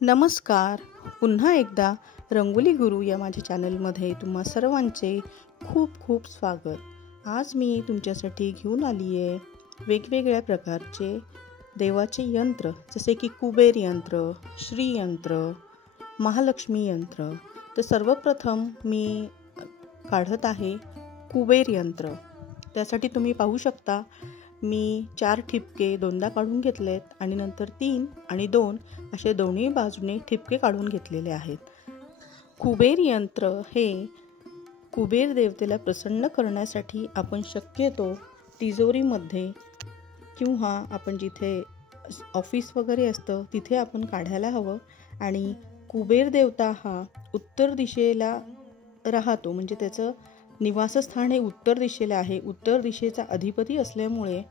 नमस्कार. पुन्हा एकदा रंगोली गुरु या माझ्या चॅनलमध्ये तुम्हा सर्वांचे खूप खूप स्वागत. आज मी तुमच्यासाठी घेऊन आली आहे वेगवेगळ्या प्रकारचे देवाचे यंत्र, जसे की कुबेर यंत्र, श्री यंत्र, महालक्ष्मी यंत्र. तर सर्वप्रथम मी काढत आहे कुबेर यंत्र. त्यासाठी तुम्ही पाहू शकता मी 4 ठिपके दोनदा काढून घेतलेत आणि नंतर 3 आणि 2 असे दोन्ही बाजूने ठिपके काढून घेतलेले आहेत. कुबेर यंत्र हे कुबेर देवतेला प्रसन्न करण्यासाठी आपण शक्यतो तिजोरीमध्ये किंवा आपण जिथे ऑफिस वगैरे असतं तिथे आपण काढायला हवं. आणि कुबेर देवता हा उत्तर दिशेला राहतो, म्हणजे त्याचं निवासस्थान हे उत्तर दिशेला आहे. उत्तर दिशेचा अधिपती असल्यामुळे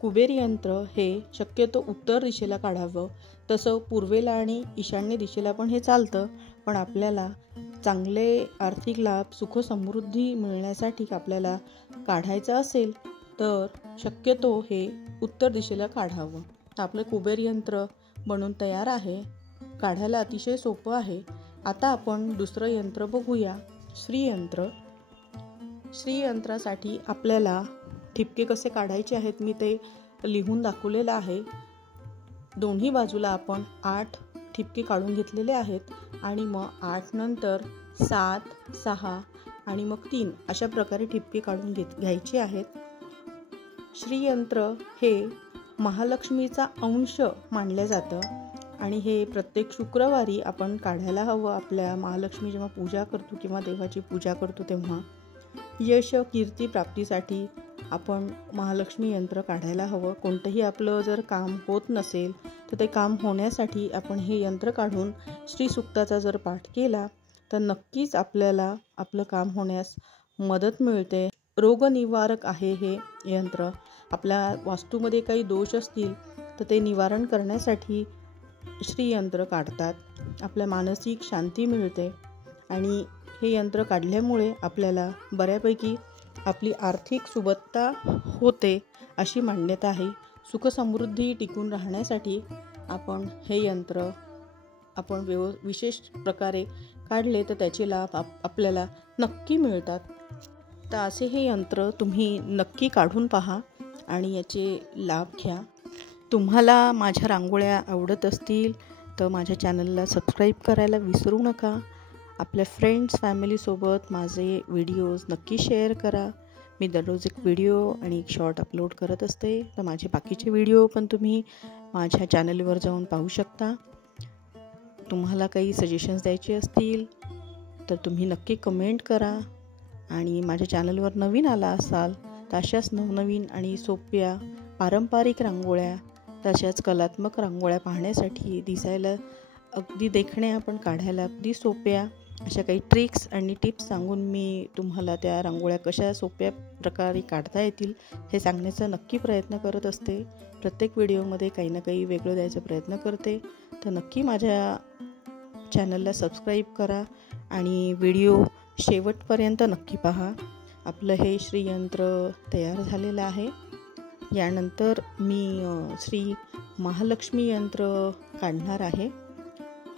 कुबेर यंत्र हे शक्यतो उत्तर दिशेला काढावं. तसं पूर्वेला आणि ईशान्य दिशेला पण हे चालतं, पण आपल्याला चांगले आर्थिक लाभ, सुख समृद्धी मिळण्यासाठी आपल्याला काढायचं असेल तर शक्यतो हे उत्तर दिशेला काढावं. आपलं कुबेर यंत्र बनून तयार आहे. काढायला अतिशय सोपं आहे. आता आपण दुसरं यंत्र बघूया, श्री यंत्र. श्री यंत्रासाठी आपल्याला ठिपके कसे काढायचे आहेत मी ते लिहून दाखवलेलं आहे. दोन्ही बाजूला आपण 8 ठिपके काढून घेतलेले आहेत आणि मग 8 नंतर 7, 6 आणि मग 3 अशा प्रकारे ठिपके काढून घ्यायचे आहेत. श्री यंत्र हे महालक्ष्मीचा अंश मानलं जातं आणि हे प्रत्येक शुक्रवारी आपण काढायला हवं. आपल्या महालक्ष्मी जेव्हा पूजा करतो किंवा देवाची पूजा करतो तेव्हा यश कीर्ती प्राप्तीसाठी आपण महालक्ष्मी यंत्र काढायला हवं. कोणतंही आपलं जर काम होत नसेल तर ते काम होण्यासाठी आपण हे यंत्र काढून श्री सूक्ताचा जर पाठ केला तर नक्कीच आपल्याला आपलं काम होण्यास मदत मिळते. रोगनिवारक आहे हे यंत्र. आपल्या वास्तूमध्ये काही दोष असतील तर ते निवारण करण्यासाठी श्री यंत्र काढतात. आपल्या मानसिक शांती मिळते आणि हे यंत्र काढल्यामुळे आपल्याला बऱ्यापैकी आपली आर्थिक सुबत्ता होते अशी मान्यता आहे. सुखसमृद्धी टिकून राहण्यासाठी आपण हे यंत्र आपण विशेष प्रकारे काढले तर त्याचे लाभ आपल्याला नक्की मिळतात. तर असे हे यंत्र तुम्ही नक्की काढून पहा आणि याचे लाभ घ्या. तुम्हाला माझ्या रांगोळ्या आवडत असतील तर माझ्या चॅनलला सबस्क्राईब करायला विसरू नका. आपल्या फ्रेंड्स फॅमिलीसोबत माझे व्हिडिओज नक्की शेअर करा. मी दररोज एक व्हिडिओ आणि एक शॉर्ट अपलोड करत असते, तर माझे बाकीचे व्हिडिओ पण तुम्ही माझ्या चॅनलवर जाऊन पाहू शकता. तुम्हाला काही सजेशन्स द्यायचे असतील तर तुम्ही नक्की कमेंट करा. आणि माझ्या चॅनलवर नवीन आला असाल तर अशाच नवनवीन आणि सोप्या पारंपरिक रांगोळ्या, तशाच कलात्मक रांगोळ्या पाहण्यासाठी दिसायला अगदी देखण्या पण काढायला अगदी सोप्या अशा काही ट्रिक्स आणि टिप्स सांगून मी तुम्हाला त्या रांगोळ्या कशा सोप्या प्रकारे काढता येतील हे सांगण्याचा नक्की प्रयत्न करत असते. प्रत्येक व्हिडिओमध्ये काही ना काही वेगळं द्यायचा प्रयत्न करते. तर नक्की माझ्या चॅनलला सबस्क्राईब करा आणि व्हिडिओ शेवटपर्यंत नक्की पहा. आपलं हे श्रीयंत्र तयार झालेलं आहे. यानंतर मी श्री महालक्ष्मी यंत्र काढणार आहे.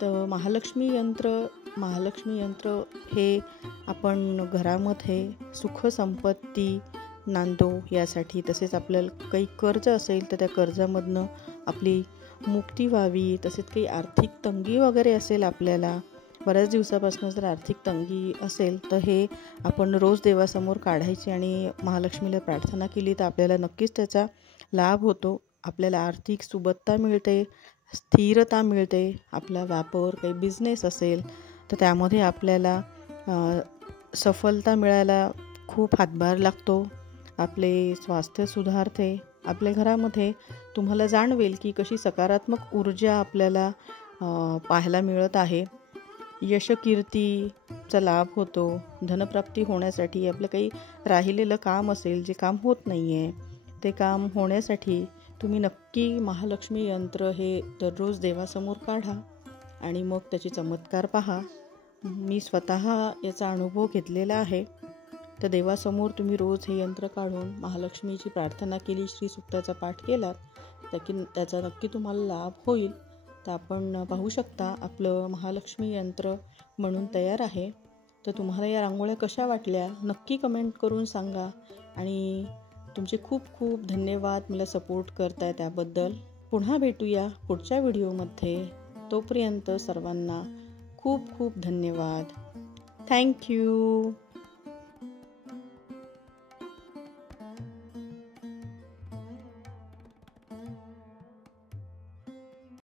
तर महालक्ष्मी यंत्र हे आपण घरामध्ये सुख संपत्ती नांदो यासाठी, तसेच आपल्याला काही कर्ज असेल तर त्या कर्जामधनं आपली मुक्ती व्हावी, तसेच काही आर्थिक तंगी वगैरे असेल, आपल्याला बऱ्याच दिवसापासून जर आर्थिक तंगी असेल तर हे आपण रोज देवासमोर काढायची आणि महालक्ष्मीला प्रार्थना केली तर आपल्याला नक्कीच त्याचा लाभ होतो. आपल्याला आर्थिक सुबत्ता मिळते, स्थिरता मिळते. आपला व्यापार काही बिझनेस असेल तर त्यामध्ये आपल्याला सफलता मिळायला खूप हातभार लागतो. आपले स्वास्थ्य सुधारते. आपल्या घरामध्ये तुम्हाला जाणवेल की कशी सकारात्मक ऊर्जा आपल्याला पाहायला मिळत आहे. यशकीर्तीचा लाभ होतो. धनप्राप्ती होण्यासाठी आपलं काही राहिलेलं काम असेल, जे काम होत नाही आहे, ते काम होण्यासाठी तुम्ही नक्की महालक्ष्मी यंत्र हे दररोज देवासमोर काढा आणि मग त्याचे चमत्कार पहा. मी स्वतः याचा अनुभव घेतलेला आहे. तर देवासमोर तुम्ही रोज हे यंत्र काढून महालक्ष्मीची प्रार्थना केली, श्री सूक्ताचा पाठ केला तर त्याचा नक्की तुम्हाला लाभ होईल. तर आपण पाहू शकता आपलं महालक्ष्मी यंत्र म्हणून तयार आहे. तर तुम्हाला या रांगोळ्या कशा वाटल्या नक्की कमेंट करून सांगा. आणि तुमचे खूप खूप धन्यवाद मला सपोर्ट करताय त्याबद्दल. पुन्हा भेटूया पुढच्या व्हिडिओमध्ये. तोपर्यंत सर्वांना खूप खूप धन्यवाद. थँक्यू.